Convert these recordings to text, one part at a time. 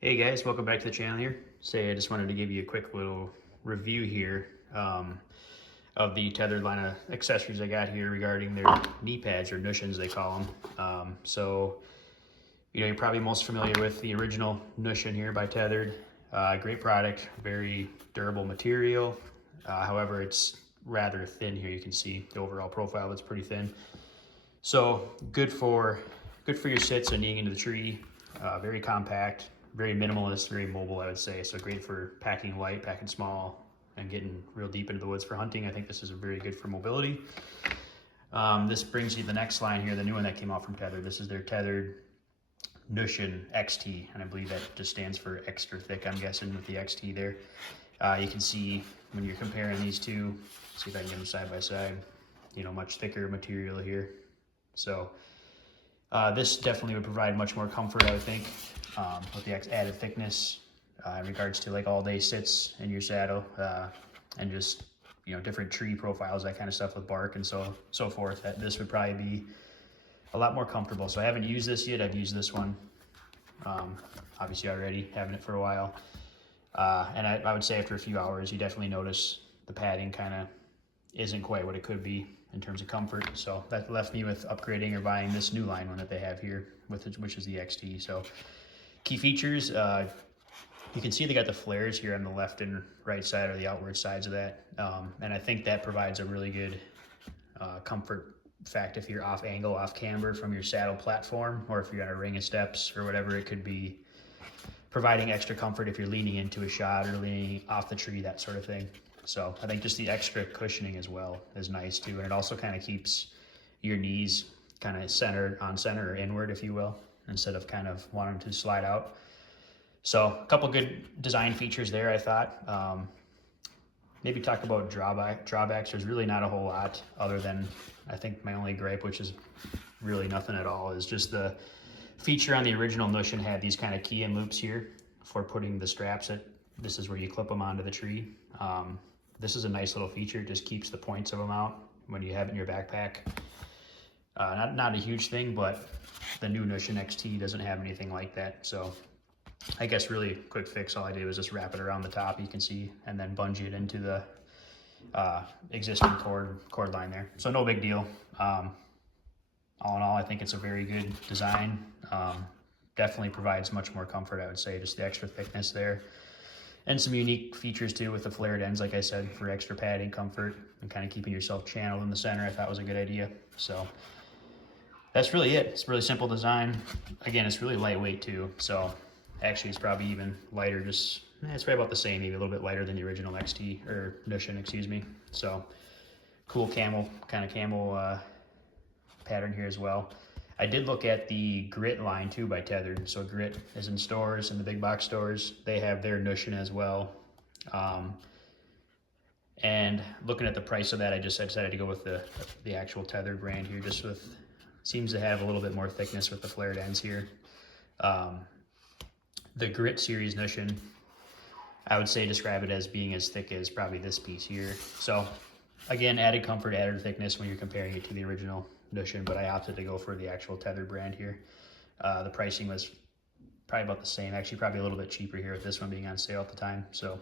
Hey guys, welcome back to the channel here. I just wanted to give you a quick little review here of the Tethrd line of accessories I got here regarding their knee pads, or Knushions they call them. You're probably most familiar with the original Knushion here by Tethrd. Great product, very durable material. However, it's rather thin here. You can see the overall profile, it's pretty thin. So good for your sits and kneeing into the tree. Very compact, very minimalist, very mobile, I would say. So great for packing light, packing small, and getting real deep into the woods for hunting. I think this is very good for mobility. This brings you to the next line here, the new one that came out from Tethrd. This is their Tethrd Knushion XT, and I believe that just stands for extra thick, I'm guessing, with the XT there. You can see when you're comparing these two, see if I can get them side by side, much thicker material here. So this definitely would provide much more comfort, I would think, with the added thickness in regards to like all day sits in your saddle and just different tree profiles, that kind of stuff with bark and so forth. That this would probably be a lot more comfortable. So I haven't used this yet. I've used this one obviously already, having it for a while, and I would say after a few hours you definitely notice the padding kind of isn't quite what it could be in terms of comfort. So that left me with upgrading or buying this new line one that they have here, which is the XT. So key features, you can see they got the flares here on the left and right side, or the outward sides of that, and I think that provides a really good comfort fact if you're off angle, off camber from your saddle platform, or if you're on a ring of steps or whatever. It could be providing extra comfort if you're leaning into a shot or leaning off the tree, that sort of thing. So I think just the extra cushioning as well is nice too, and it also kind of keeps your knees kind of center or inward, if you will, instead of kind of wanting to slide out. So a couple good design features there, I thought. Maybe talk about drawbacks. There's really not a whole lot, other than I think my only gripe, which is really nothing at all, is just the feature on the original Knushion had these kind of key-in loops here for putting the straps. This is where you clip them onto the tree. This is a nice little feature. Just keeps the points of them out when you have it in your backpack. Not a huge thing, but the new Knushion XT doesn't have anything like that. So I guess really quick fix, all I did was just wrap it around the top, you can see, and then bungee it into the existing cord line there. So no big deal. All in all, I think it's a very good design. Definitely provides much more comfort, I would say, just the extra thickness there. And some unique features too with the flared ends, like I said, for extra padding, comfort, and kind of keeping yourself channeled in the center. I thought was a good idea. So that's really it. It's a really simple design. Again, it's really lightweight too. So actually it's probably even lighter, it's probably about the same, maybe a little bit lighter than the original XT, or Knushion, excuse me. So cool camel pattern here as well. I did look at the Grit line too by Tethrd. So Grit is in stores, in the big box stores. They have their Knushion as well. And looking at the price of that, I decided to go with the actual Tethrd brand here, just with, seems to have a little bit more thickness with the flared ends here. The Grit series Knushion, I would say describe it as being as thick as probably this piece here. So again, added comfort, added thickness when you're comparing it to the original Knushion, but I opted to go for the actual Tethrd brand here. The pricing was probably about the same, actually probably a little bit cheaper here with this one being on sale at the time. So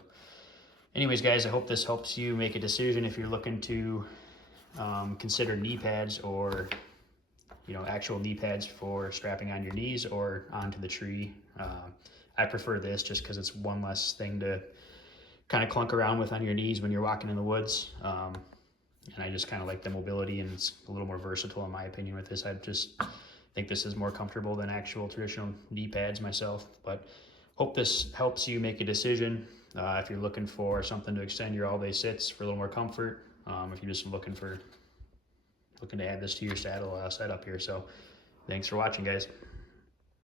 anyways, guys, I hope this helps you make a decision if you're looking to consider knee pads, or actual knee pads for strapping on your knees or onto the tree. I prefer this just because it's one less thing to kind of clunk around with on your knees when you're walking in the woods. And I just kind of like the mobility, and it's a little more versatile in my opinion with this. I just think this is more comfortable than actual traditional knee pads myself, but hope this helps you make a decision if you're looking for something to extend your all-day sits for a little more comfort. If you're just looking to add this to your saddle setup here. So thanks for watching, guys.